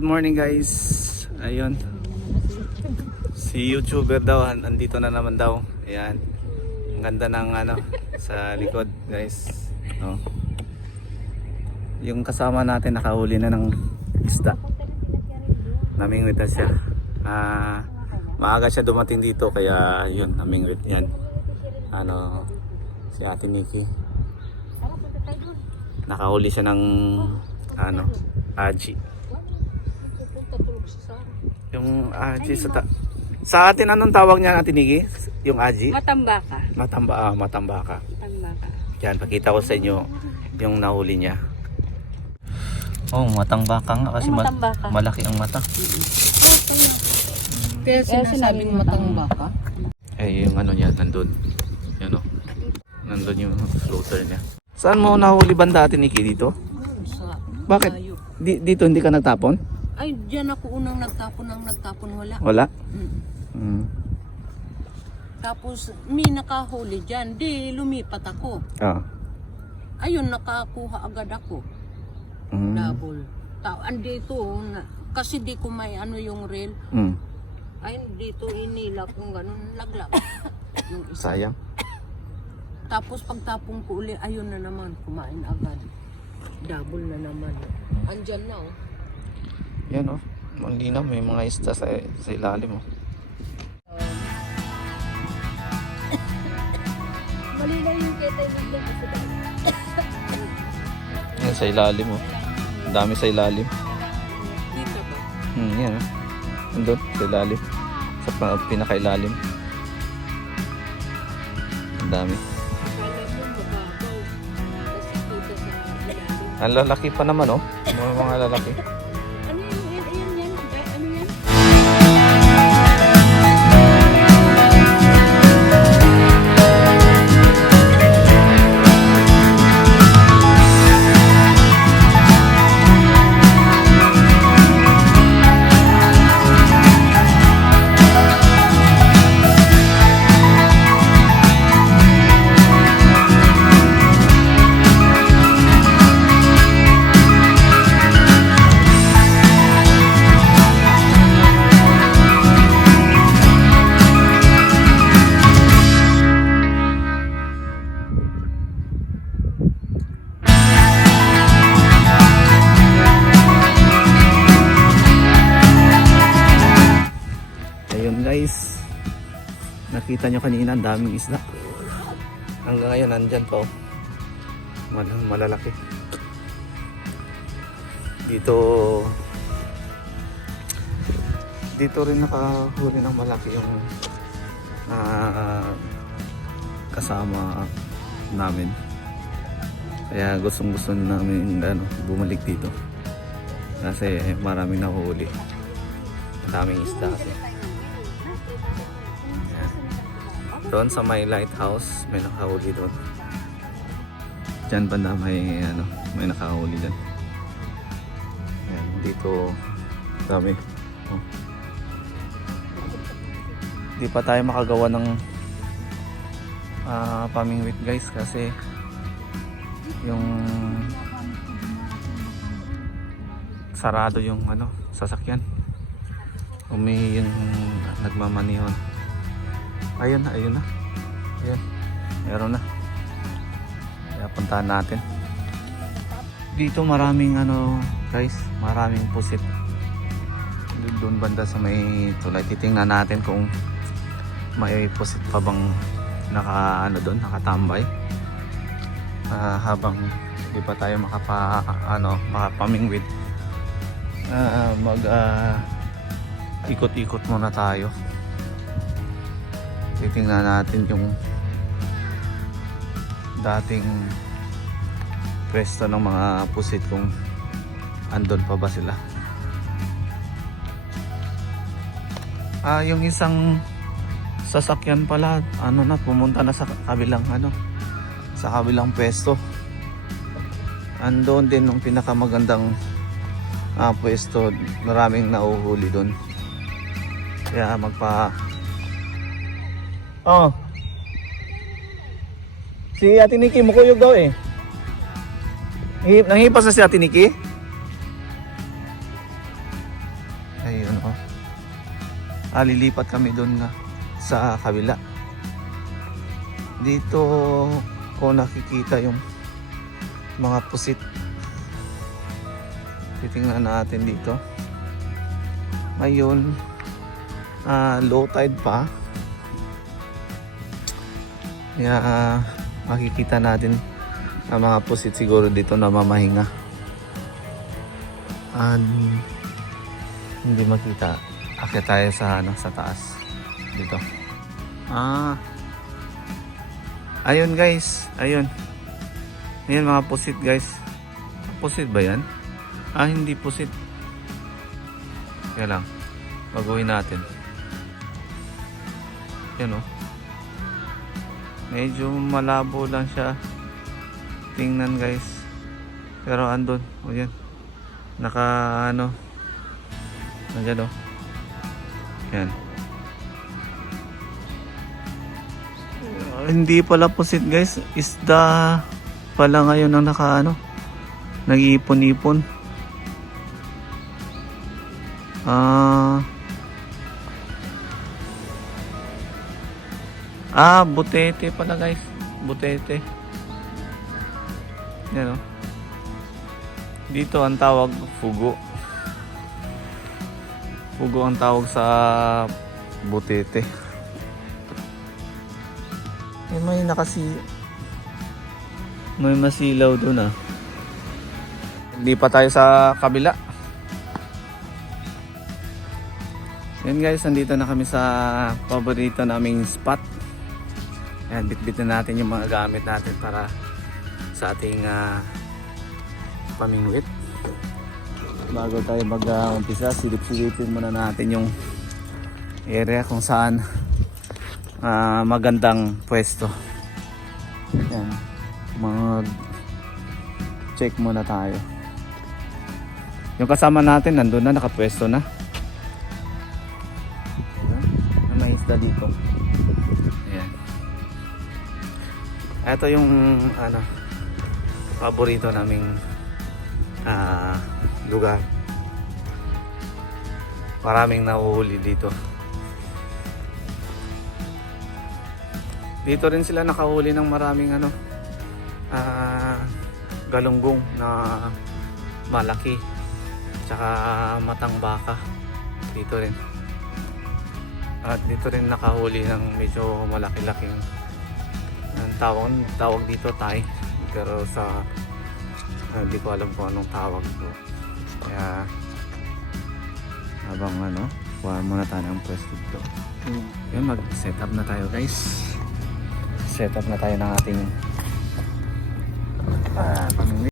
Good morning guys. Ayun. Si YouTuber daw andito na naman daw. Ayan. Ang ganda ng ano sa likod guys. No. Yung kasama natin nakahuli na ng isda. Namingwit na siya. Maaga siya dumating dito kaya yun namingwit yan. Ano si Ate Nikki. Nakahuli siya ng ano aji. Yung aji sa atin anong tawag niya Ate Nikki? Yung aji? Matambaka. Matambaka. Matambaka. Yan, pakita ko sa inyo yung nahuli niya. Oh, matambaka nga kasi malaki ang mata. Kaya sinasabing matambaka. Eh, yung ano niya nandun. Yan o. Nandun yung floater niya. Saan mo nahuli banda Ate Nikki dito? Bakit? Dito hindi ka nagtapon? Ay, diyan ako unang nagtapon wala. Wala? Mm. Tapos may nakahuli dyan, di lumipat ako. Ah. Ayun, nakakuha agad ako. Double. Andito, kasi di ko may ano yung reel. Ayun, dito inila kung ganun, laglag. Yung isa. Sayang. Tapos pagtapong ko uli, ayun na naman, kumain agad. Double na naman. Andyan na oh. Yan o. Malinaw, may mga isda sa ilalim o. Malinaw yung kita yung Yan sa ilalim o. Ang dami sa ilalim. dito ba? Yan o. Andun sa ilalim. Sa pinakailalim. Ang dami. Kala mo mababaw. Kasi kita sa ilalim. Ang lalaki pa naman o. Mga lalaki. Ano yan? Ano yan? Ayun guys, nakita nyo kanina ang daming isda. Hanggang ngayon nandyan pa oh. Malalaki. Dito rin nakahuli ng malaki yung kasama namin. Kaya gustong namin bumalik dito. Kasi maraming nahuhuli. Daming isda kasi. Doon sa may lighthouse may nakahuli doon. Diyan banda may nakahuli doon. Ayan, dito dami. Oh. Di pa tayo makagawa ng pamingwit guys kasi yung sarado yung sasakyan. Umi yung nagmamanihon. Ayun na. Ayun. Meron na. Kaya puntahan natin. Dito maraming guys, maraming pusit. Doon banda sa may tulay. Titingnan natin kung may pusit pa bang nakatambay. Habang di pa tayo makapamingwit. Ikot-ikot muna tayo. Titingnan natin yung dating pwesto ng mga pusit kung andon pa ba sila. Yung isang sasakyan pala pumunta na sa kabilang sa kabilang pwesto. Andon din yung pinakamagandang pwesto, maraming nauhuli doon. Kaya si Ate Nikki mukuyog daw eh. Nanghipas na si Ate Nikki? lilipat kami doon na sa kabila. Dito ko nakikita yung mga pusit. Titingnan natin dito. Ngayon low tide pa. Kaya makikita natin ang mga pusit siguro dito na mamahinga. Hindi makita. Akit tayo sa sa taas dito. Ayun guys, ayun mga pusit guys. Pusit ba yan? Hindi pusit. Kaya lang, baguhin natin. Yan o. Medyo malabo lang siya tingnan guys. Pero andun, o yan. Nandiyan o. Yan. Hindi pala pusit guys. Isda pala ngayon ang nag-iipon-ipon. Butete pala guys. Butete. Yan o. Dito ang tawag fugo. Fugo ang tawag sa butete. May masilaw doon ah. Hindi pa tayo sa kabila. Yan guys, nandito na kami sa paborito naming spot. Yan, bitbitin natin yung mga gamit natin para sa ating pamingwit. Bago tayo mag-umpisa, silip-silipin muna natin yung area kung saan magandang pwesto. Yan, check muna tayo. Yung kasama natin nandun na, nakapwesto na. May isda dito. Ayan. Ito yung paborito naming lugar. Maraming nahuhuli dito. Dito rin sila nakahuli ng maraming galunggong na malaki, tsaka matang baka dito rin. At dito rin nakahuli ng medyo malaki-laking tawag dito tay, pero sa hindi ko alam kung anong tawag ko. Kaya habang kuha muna tayo ng pwesto dito. Yun, mag set up na tayo guys. Set up na tayo ng ating pamimili.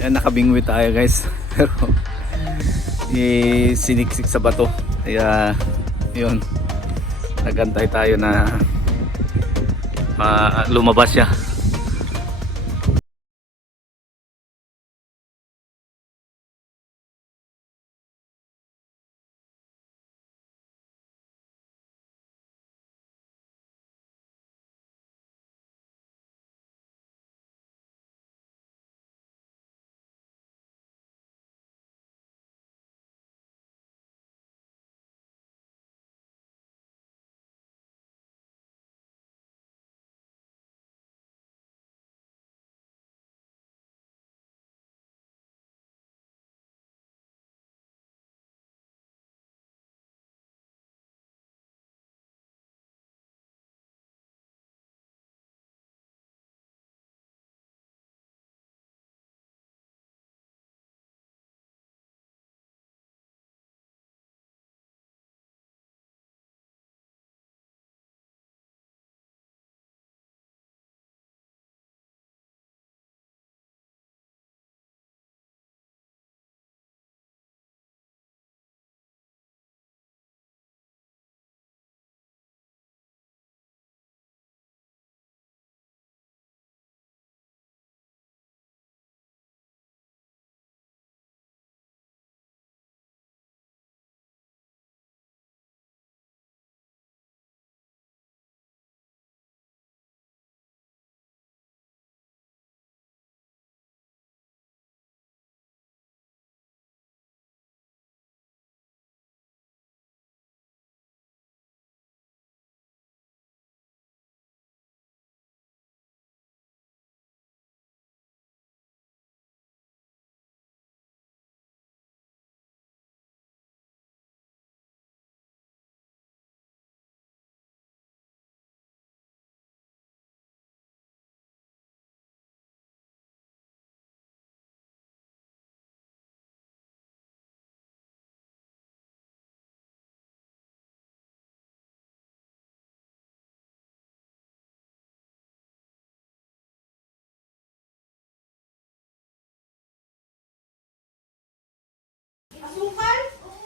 Yan, nakabingwi tayo guys. Pero siniksik sa bato. Kaya yun, nagantay tayo na lumabas siya.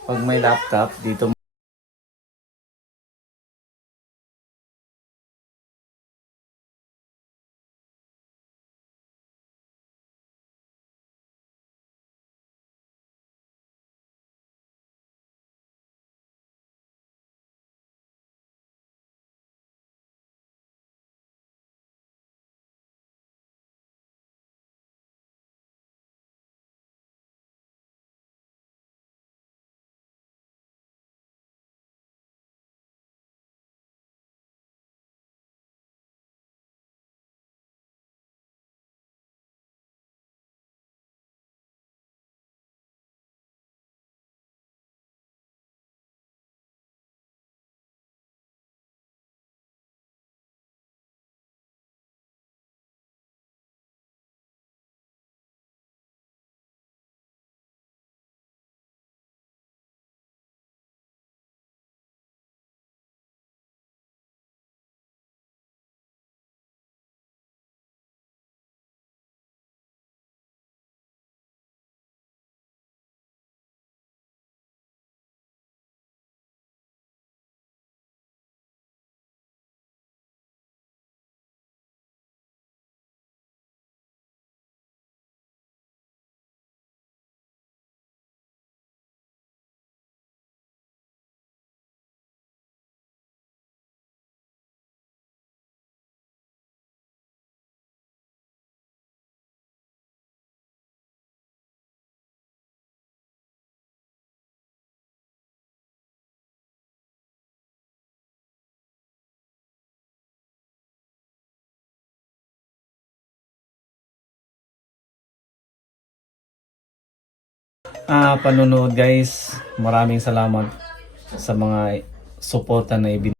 pag may laptop, dito panunood guys. Maraming salamat sa mga suporta na ibinigay